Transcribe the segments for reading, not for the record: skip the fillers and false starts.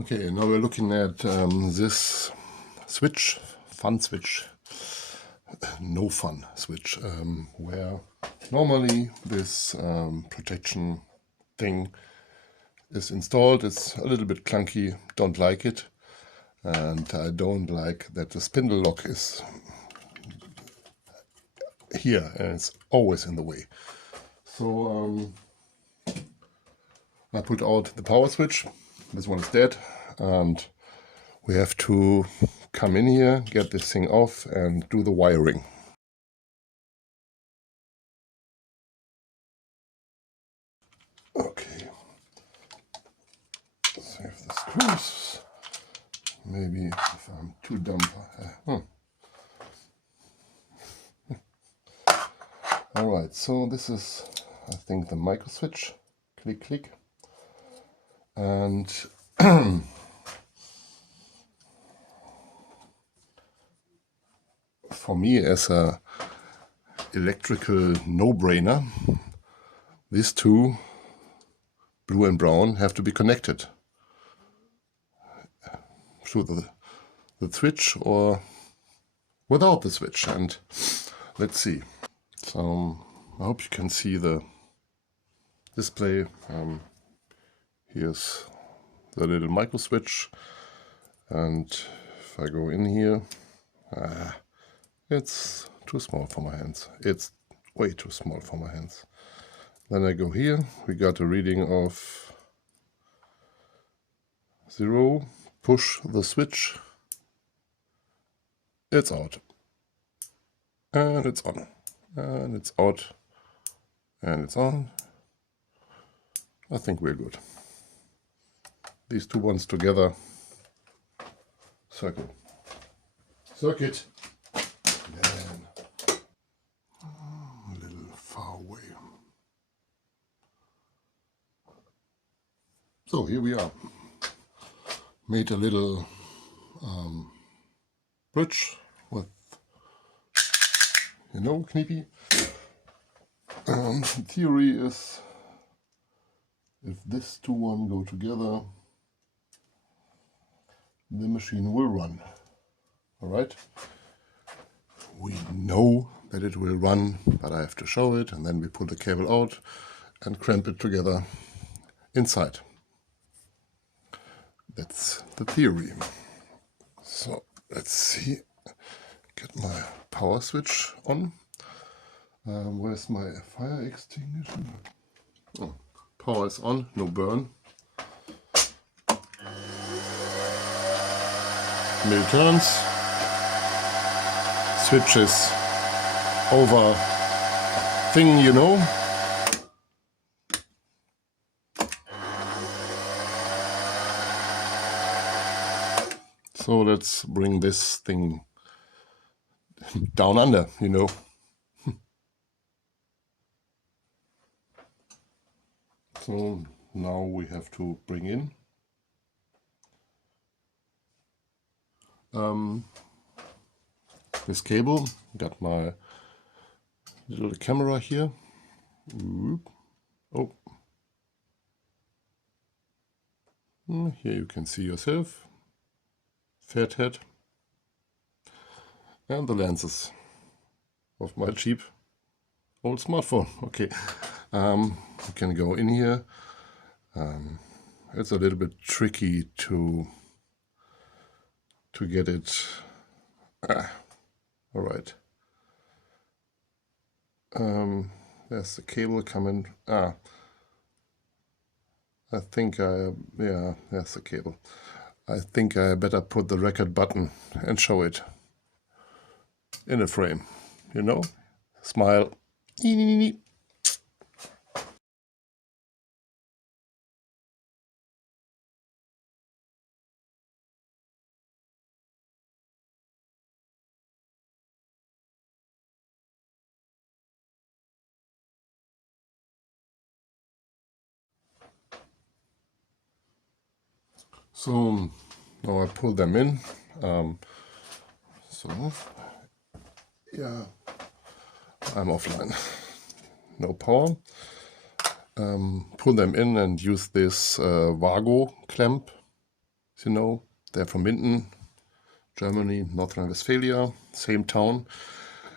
Okay, now we're looking at this switch, fun switch, no fun switch, where normally this protection thing is installed. It's a little bit clunky, don't like it, and I don't like that the spindle lock is here and it's always in the way. So I pulled out the power switch. This one is dead, and we have to come in here, get this thing off and do the wiring. Okay, save the screws. Maybe if I'm too dumb. Alright, so this is, I think, the micro switch. Click, click. And for me, as a electrical no-brainer, these two, blue and brown, have to be connected through the switch or without the switch. And let's see. So I hope you can see the display. Here's the little micro switch, and if I go in here, it's too small for my hands. It's way too small for my hands. Then I go here, we got a reading of 0, push the switch, it's out, and it's on, and it's out, and it's on. I think we're good. These two ones together, circuit. Man, a little far away. So here we are. Made a little bridge with, kneepy. The theory is, if this two one go together, the machine will run. Alright? We know that it will run, but I have to show it, and then we pull the cable out and clamp it together inside. That's the theory. So let's see. Get my power switch on. Where's my fire extinguisher? Oh, power is on, no burn. Mill turns. Switches over thing, So let's bring this thing down under, So now we have to bring in this cable. Got my little camera here. Oh, here you can see yourself. Fat head. And the lenses of my cheap old smartphone. Okay, we can go in here. It's a little bit tricky to get it. All right. There's the cable coming. I think there's the cable. I think I better put the record button and show it in a frame, Smile. So now I pull them in. Yeah, I'm offline. No power. Pull them in and use this Vago clamp you know. They're from Minden, Germany, North Rhine-Westphalia, same town,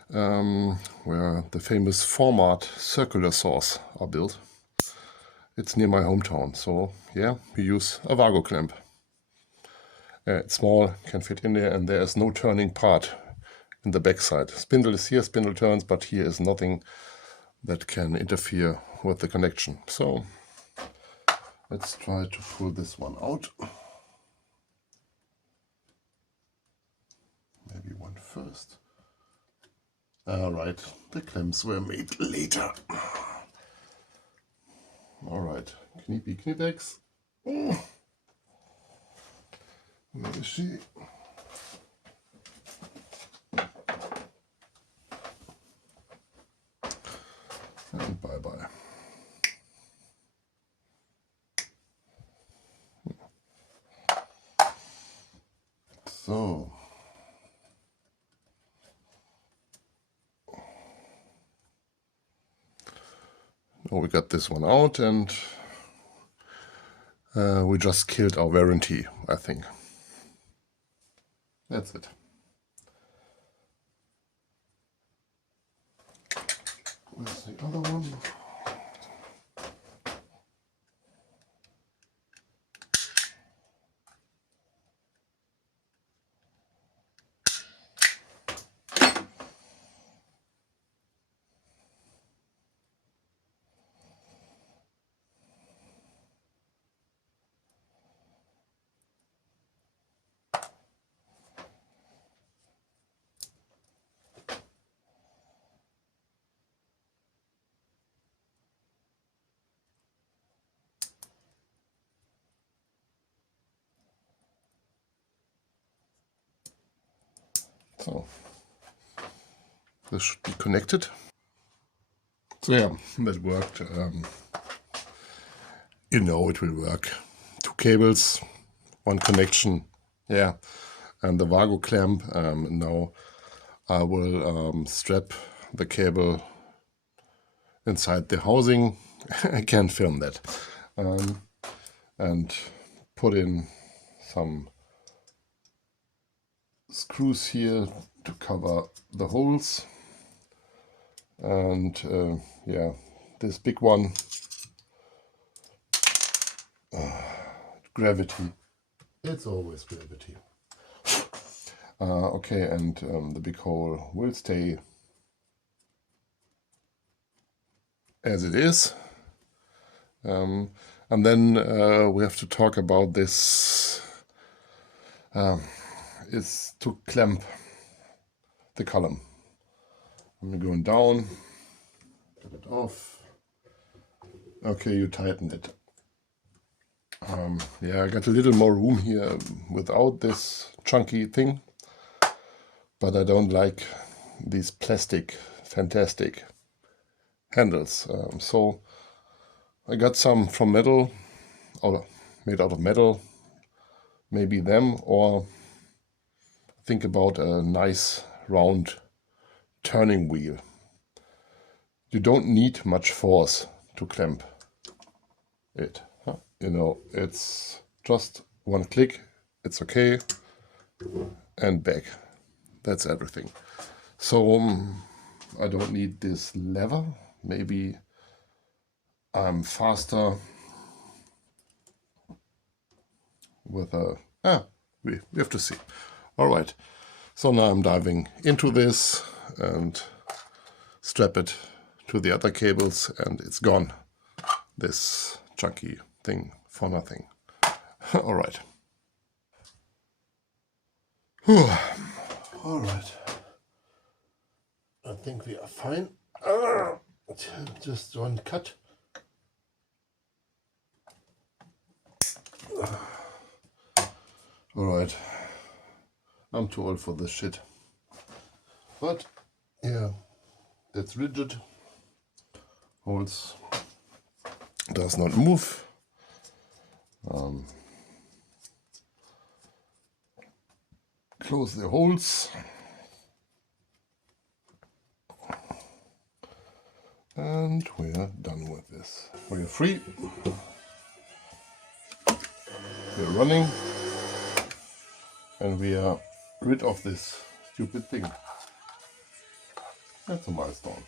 where the famous Format circular saws are built. It's near my hometown, so yeah, we use a Wago clamp. It's small, can fit in there, and there is no turning part in the backside. Spindle is here, spindle turns, but here is nothing that can interfere with the connection. So let's try to pull this one out. Maybe one first. Alright, the clamps were made later. Alright, Kniepe Knipex. Where is she? And bye-bye. So. Oh, we got this one out, and we just killed our warranty, I think. That's it. Where's the other one? So this should be connected. So yeah, that worked. You know it will work. 2 cables, 1 connection, yeah, and the Wago clamp. Now I will strap the cable inside the housing. I can't film that. And put in some screws here to cover the holes. And yeah, this big one, gravity. It's always gravity. Okay, and the big hole will stay as it is. And then we have to talk about this, is to clamp the column. I'm going down, get it off. Okay, you tighten it. Yeah, I got a little more room here without this chunky thing, but I don't like these plastic, fantastic handles. So I got some from metal, or made out of metal, maybe them, or think about a nice round turning wheel. You don't need much force to clamp it. You know, it's just 1 click, it's okay, and back. That's everything. So I don't need this lever. Maybe I'm faster with a... we have to see. All right, so now I'm diving into this and strap it to the other cables, and it's gone. This chunky thing for nothing. All right. All right. I think we are fine. Just 1 cut. All right. I'm too old for this shit. But yeah, that's rigid. Holds. Does not move. Close the holes. And we are done with this. We are free. We're running. and we are rid of this stupid thing. That's a milestone.